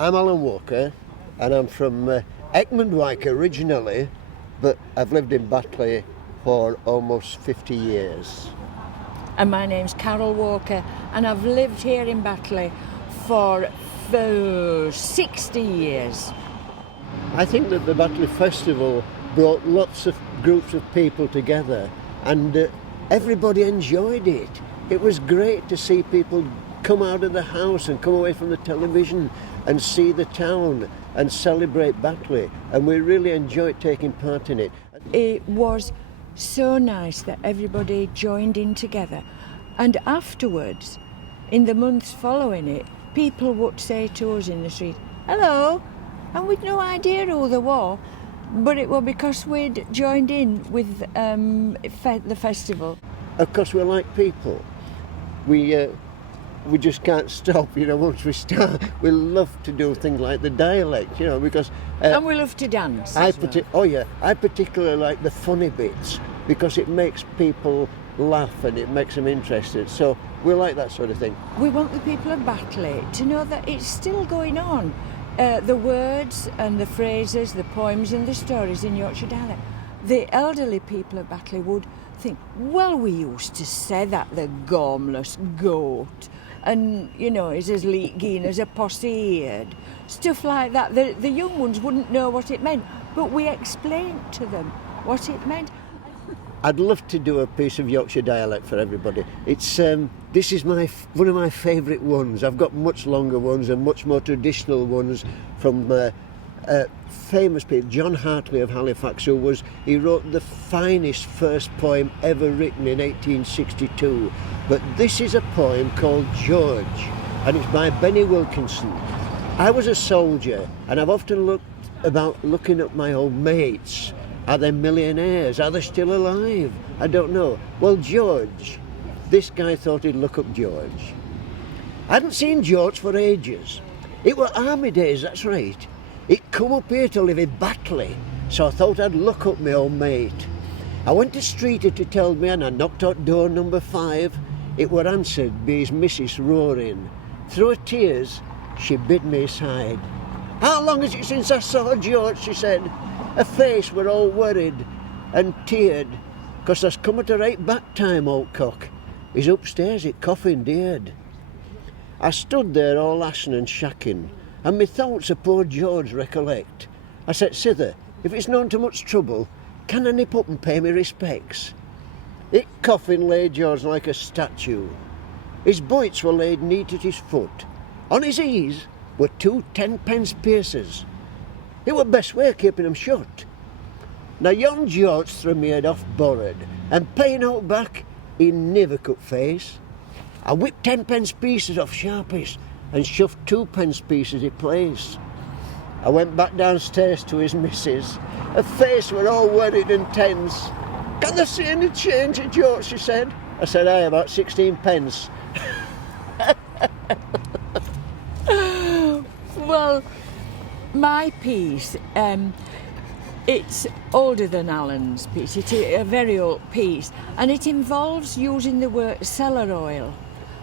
I'm Alan Walker, and I'm from Ekmondwike originally, but I've lived in Batley for almost 50 years. And my name's Carol Walker, and I've lived here in Batley for 60 years. I think that the Batley Festival brought lots of groups of people together, and everybody enjoyed it. It was great to see people come out of the house and come away from the television and see the town and celebrate Batley, and we really enjoyed taking part in it. It was so nice that everybody joined in together, and afterwards, in the months following it, people would say to us in the street, "Hello," and we'd no idea who they were, but it was because we'd joined in with the festival. Of course, we're like people. We just can't stop, once we start. We love to do things like the dialect, because... and we love to dance as well. I particularly like the funny bits, because it makes people laugh and it makes them interested. So we like that sort of thing. We want the people of Batley to know that it's still going on. The words and the phrases, the poems and the stories in Yorkshire Dialect. The elderly people of Batley would think, well, we used to say that, the gormless goat. And, it's as leaking as a posse-eared. Stuff like that. The young ones wouldn't know what it meant, but we explained to them what it meant. I'd love to do a piece of Yorkshire dialect for everybody. It's this is one of my favourite ones. I've got much longer ones and much more traditional ones from famous people. John Hartley of Halifax, he wrote the finest first poem ever written in 1862. But this is a poem called George, and it's by Benny Wilkinson. I was a soldier, and I've often looking at my old mates. Are they millionaires? Are they still alive? I don't know. Well, George, this guy thought he'd look up George. I hadn't seen George for ages. It were army days, that's right. He'd come up here to live in Batley, so I thought I'd look up my old mate. I went to Streeter to tell me, and I knocked at door number 5. It were answered by his missus roaring. Through her tears, she bid me aside. "How long is it since I saw George?" she said. Her face were all worried and teared, 'cause there's come at a right back time, old cock. He's upstairs at Coffin Deard. I stood there all assin' and shacking, and me thoughts of poor George recollect. I said, "Sither, if it's none too much trouble, can I nip up and pay me respects?" It coffin lay George like a statue. His boots were laid neat at his foot. On his ease were 2 10-pence pieces. It were best way of keeping 'em shut. Now yon George threw me head off borrowed, and paying out back, he never could face. I whipped 10-pence pieces off sharpies and shoved 2-pence pieces in place. I went back downstairs to his missus. Her face were all worried and tense. "Can they see any change, George?" she said. I said, "Aye, about 16-pence. Well, my piece, it's older than Alan's piece. It's a very old piece, and it involves using the word cellar oil.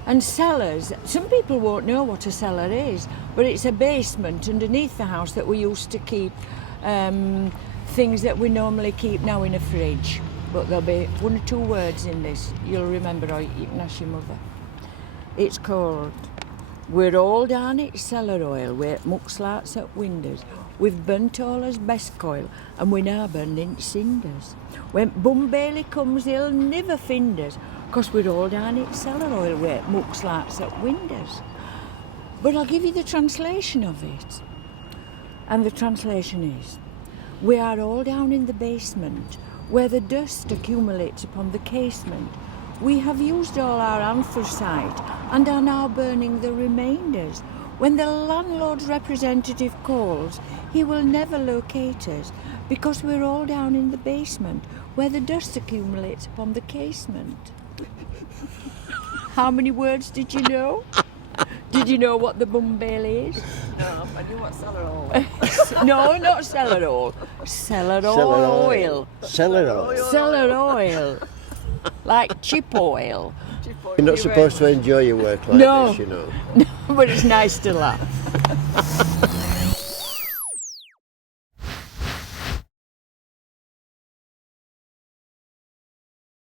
And cellars, some people won't know what a cellar is, but it's a basement underneath the house that we used to keep things that we normally keep now in a fridge. But there'll be 1 or 2 words in this you'll remember, or you can ask your mother. It's called "We're all down at cellar oil, we're muckslarts at windows. We've burnt all as best coil, and we now burn in cinders. When Bum Bailey comes, he'll never find us, 'cause we're all down at cellar oil, we're muckslarts at windows." But I'll give you the translation of it. And the translation is, "We are all down in the basement, where the dust accumulates upon the casement. We have used all our anthracite and are now burning the remainders. When the landlord's representative calls, he will never locate us, because we're all down in the basement, where the dust accumulates upon the casement." How many words did you know? Did you know what the Bum Bailey is? No, I knew what cellar oil. No, not cellar oil. Cellar oil. Cellar oil. Cellar oil. Like chip oil. You're not supposed to enjoy your work like this, you know. No, but it's nice to laugh.